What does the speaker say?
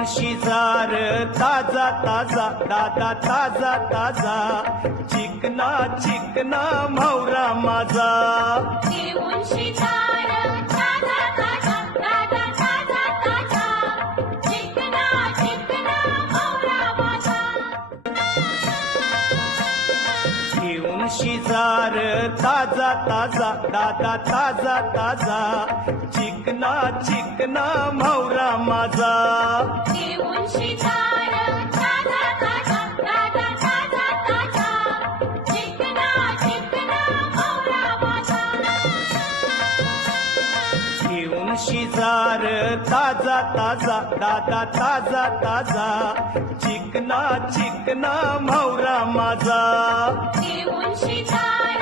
घेऊन शिजार ताजा ताजा दादा ताजा ताजा चिकना चिकना म्हावरा माझा घेऊन शिकार ताजा ताजा दादा ताजा ताजा चिकना चिकना म्हावरा माझा घेऊन शिजार ताजा ताजा दादा ताजा ताजा चिकना चिकना म्हावरा माझा घेऊन शिकार ताजा ताजा दादा ताजा ताजा चिकना चिकना म्हावरा माझा घेऊन शिजार ताजा ताजा दादा ताजा ताजा चिकना चिकना म्हावरा माझा घेऊन शिकार